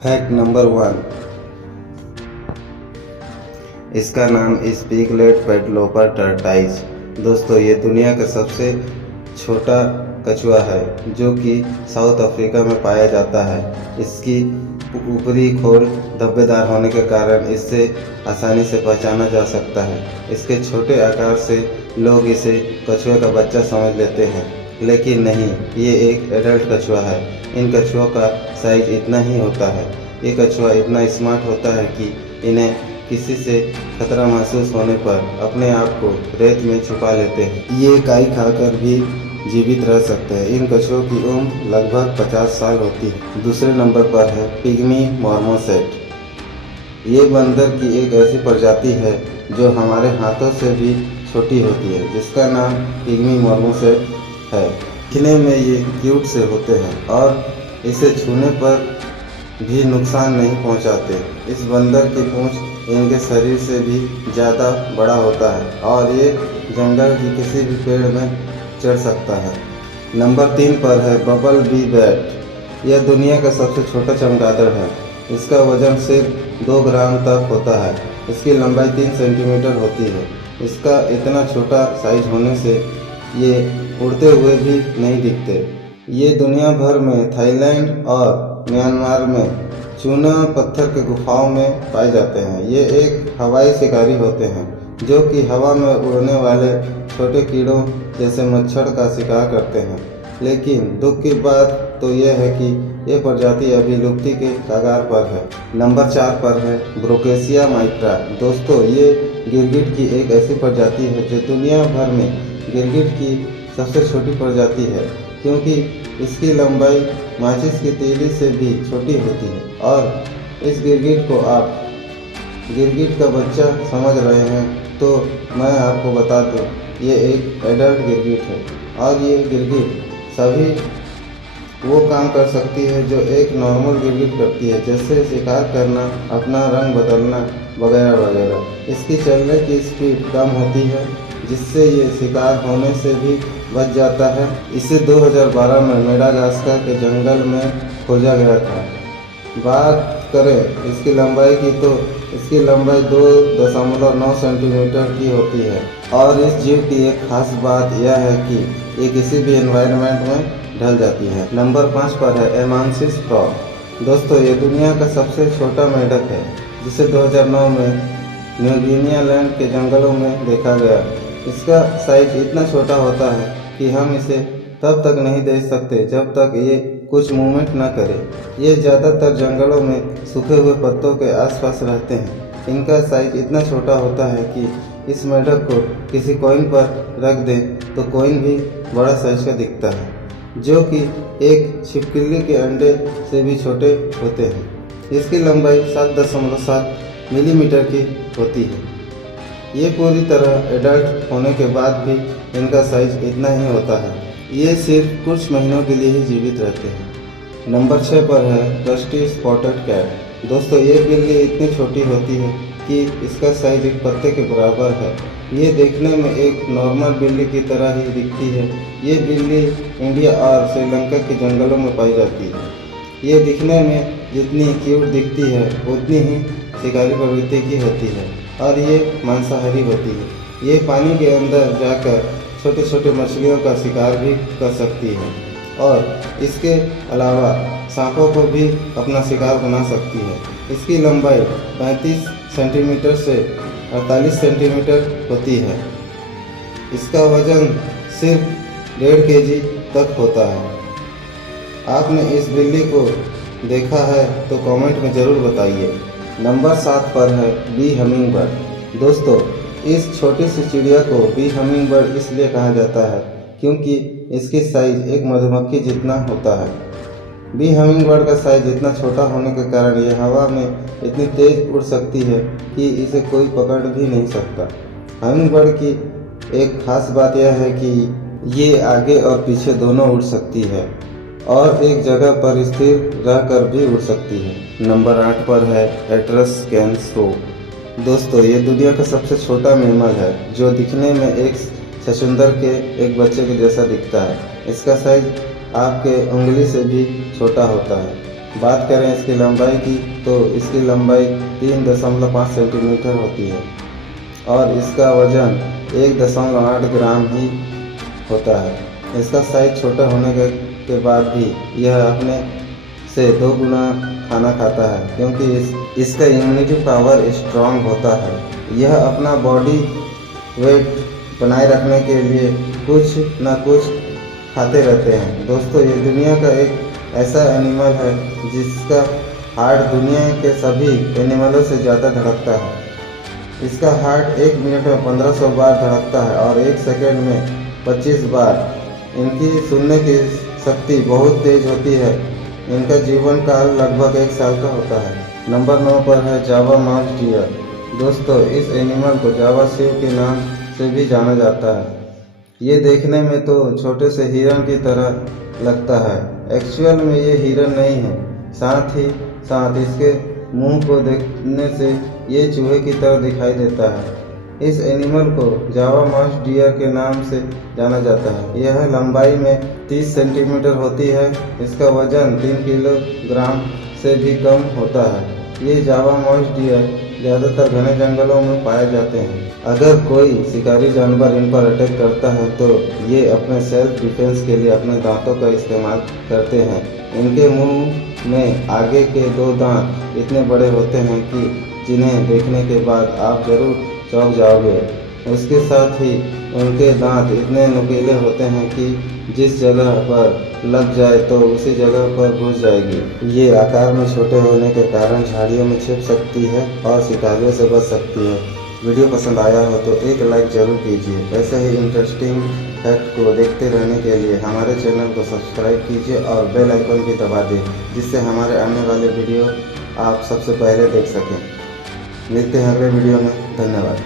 Fact number 1। इसका नाम स्पिगलेट पेटलोपर tortoise. दोस्तों, ये दुनिया का सबसे छोटा कछुआ है जो कि साउथ अफ्रीका में पाया जाता है। इसकी ऊपरी खोल धब्बेदार होने के कारण इससे आसानी से पहचाना जा सकता है। इसके छोटे आकार से लोग इसे कछुए का बच्चा समझ लेते हैं, लेकिन नहीं, ये एक एडल्ट कछुआ है। इन कछुओं का साइज इतना ही होता है। ये कछुआ इतना स्मार्ट होता है कि इन्हें किसी से खतरा महसूस होने पर अपने आप को रेत में छुपा लेते हैं। ये काई खाकर भी जीवित रह सकते हैं। इन कछुओं की उम्र लगभग 50 साल होती है। दूसरे नंबर पर है पिग्मी मार्मोसेट। ये बंदर की एक ऐसी प्रजाति है जो हमारे हाथों से भी छोटी होती है, जिसका नाम पिग्मी मार्मोसेट है। दिखने में ये क्यूट से होते हैं और इसे छूने पर भी नुकसान नहीं पहुंचाते। इस बंदर की पूंछ इनके शरीर से भी ज़्यादा बड़ा होता है और ये जंगल की किसी भी पेड़ में चढ़ सकता है। नंबर 3 पर है बबल बी बैट। यह दुनिया का सबसे छोटा चमगादड़ है। इसका वजन सिर्फ 2 ग्राम तक होता है। इसकी लंबाई 3 सेंटीमीटर होती है। इसका इतना छोटा साइज होने से ये उड़ते हुए भी नहीं दिखते। ये दुनिया भर में थाईलैंड और म्यांमार में चूना पत्थर के गुफाओं में पाए जाते हैं। ये एक हवाई शिकारी होते हैं जो कि हवा में उड़ने वाले छोटे कीड़ों जैसे मच्छर का शिकार करते हैं। लेकिन दुख की बात तो यह है कि ये प्रजाति अभी लुप्ति के कगार पर है। नंबर 4 पर है ब्रोकेशिया माइक्रा। दोस्तों, ये गिरगिट की एक ऐसी प्रजाति है जो दुनिया भर में गिरगिट की सबसे छोटी प्रजाति है, क्योंकि इसकी लंबाई माचिस की तीली से भी छोटी होती है। और इस गिरगिट को आप गिरगिट का बच्चा समझ रहे हैं, तो मैं आपको बता दूं, ये एक एडल्ट गिरगिट है और ये गिरगिट सभी वो काम कर सकती है जो एक नॉर्मल गिरगिट करती है, जैसे शिकार करना, अपना रंग बदलना वगैरह वगैरह। इसकी चलने की स्पीड कम होती है, जिससे ये शिकार होने से भी बच जाता है। इसे 2012 में मेडागास्कर के जंगल में खोजा गया था। बात करें इसकी लंबाई की, तो इसकी लंबाई 2.9 सेंटीमीटर की होती है। और इस जीव की एक खास बात यह है कि ये किसी भी एनवायरनमेंट में ढल जाती है। नंबर 5 पर है एमांसिस फ्रॉग। दोस्तों, ये दुनिया का सबसे छोटा मेंढक है, जिसे 2009 में न्यू गिनिया लैंड के जंगलों में देखा गया। इसका साइज इतना छोटा होता है कि हम इसे तब तक नहीं देख सकते जब तक ये कुछ मूवमेंट न करे। ये ज़्यादातर जंगलों में सूखे हुए पत्तों के आसपास रहते हैं। इनका साइज इतना छोटा होता है कि इस मेंढक को किसी कॉइन पर रख दें तो कॉइन भी बड़ा साइज का दिखता है, जो कि एक छिपकली के अंडे से भी छोटे होते हैं। इसकी लंबाई 7.7 मिलीमीटर की होती है। ये पूरी तरह एडल्ट होने के बाद भी इनका साइज इतना ही होता है। ये सिर्फ कुछ महीनों के लिए ही जीवित रहते हैं। नंबर 6 पर है रस्टी स्पॉटेड कैट। दोस्तों, ये बिल्ली इतनी छोटी होती है कि इसका साइज एक पत्ते के बराबर है। ये देखने में एक नॉर्मल बिल्ली की तरह ही दिखती है। ये बिल्ली इंडिया और श्रीलंका के जंगलों में पाई जाती है। ये दिखने में जितनी क्यूट दिखती है, उतनी ही शिकारी प्रवृत्ति की होती है और ये मांसाहारी होती है। ये पानी के अंदर जाकर छोटे छोटे मछलियों का शिकार भी कर सकती है और इसके अलावा सांपों को भी अपना शिकार बना सकती है। इसकी लंबाई 35 सेंटीमीटर से 48 सेंटीमीटर होती है। इसका वजन सिर्फ 1.5 केजी तक होता है। आपने इस बिल्ली को देखा है तो कमेंट में ज़रूर बताइए। नंबर 7 पर है बी हमिंग बर्ड। दोस्तों, इस छोटी सी चिड़िया को बी हमिंग बर्ड इसलिए कहा जाता है क्योंकि इसकी साइज एक मधुमक्खी जितना होता है। बी हमिंग बर्ड का साइज इतना छोटा होने के कारण यह हवा में इतनी तेज उड़ सकती है कि इसे कोई पकड़ भी नहीं सकता। हमिंग बर्ड की एक खास बात यह है कि ये आगे और पीछे दोनों उड़ सकती है और एक जगह पर स्थिर रहकर भी उड़ सकती है। नंबर 8 पर है हेटरस कैनस्रो। दोस्तों, ये दुनिया का सबसे छोटा मैमल है जो दिखने में एक छछूंदर के एक बच्चे के जैसा दिखता है। इसका साइज आपके उंगली से भी छोटा होता है। बात करें इसकी लंबाई की तो इसकी लंबाई 3.5 सेंटीमीटर होती है और इसका वजन 1.8 ग्राम ही होता है। इसका साइज छोटा होने के बाद भी यह अपने से 2 गुना खाना खाता है क्योंकि इसका इम्यूनिटी पावर स्ट्रांग होता है। यह अपना बॉडी वेट बनाए रखने के लिए कुछ न कुछ खाते रहते हैं। दोस्तों, ये दुनिया का एक ऐसा एनिमल है जिसका हार्ट दुनिया के सभी एनिमलों से ज़्यादा धड़कता है। इसका हार्ट 1 मिनट में 1500 बार धड़कता है और 1 सेकंड में 25 बार। इनकी सुनने की शक्ति बहुत तेज होती है। इनका जीवन काल लगभग 1 साल का होता है। नंबर 9 पर है जावा माउस डियर। दोस्तों, इस एनिमल को जावा शिव के नाम से भी जाना जाता है। ये देखने में तो छोटे से हिरन की तरह लगता है। एक्चुअल में ये हिरन नहीं है। साथ ही साथ इसके मुंह को देखने से ये चूहे की तरह दिखाई देता है। इस एनिमल को जावा माउस डियर के नाम से जाना जाता है। यह लंबाई में 30 सेंटीमीटर होती है। इसका वजन 3 किलोग्राम से भी कम होता है। ये जावा माउस डियर ज़्यादातर घने जंगलों में पाए जाते हैं। अगर कोई शिकारी जानवर इन पर अटैक करता है तो ये अपने सेल्फ डिफेंस के लिए अपने दांतों का इस्तेमाल करते हैं। इनके मुंह में आगे के 2 दांत इतने बड़े होते हैं कि जिन्हें देखने के बाद आप जरूर चौंक जाओगे। उसके साथ ही उनके दांत इतने नुकीले होते हैं कि जिस जगह पर लग जाए तो उसी जगह पर घुस जाएगी। ये आकार में छोटे होने के कारण झाड़ियों में छिप सकती है और शिकारियों से बच सकती है। वीडियो पसंद आया हो तो एक लाइक जरूर कीजिए। ऐसे ही इंटरेस्टिंग फैक्ट को देखते रहने के लिए हमारे चैनल को सब्सक्राइब कीजिए और बेल आइकन भी दबा दें, जिससे हमारे आने वाले वीडियो आप सबसे पहले देख सकें। मिलते हैं अगले वीडियो में। धन्यवाद।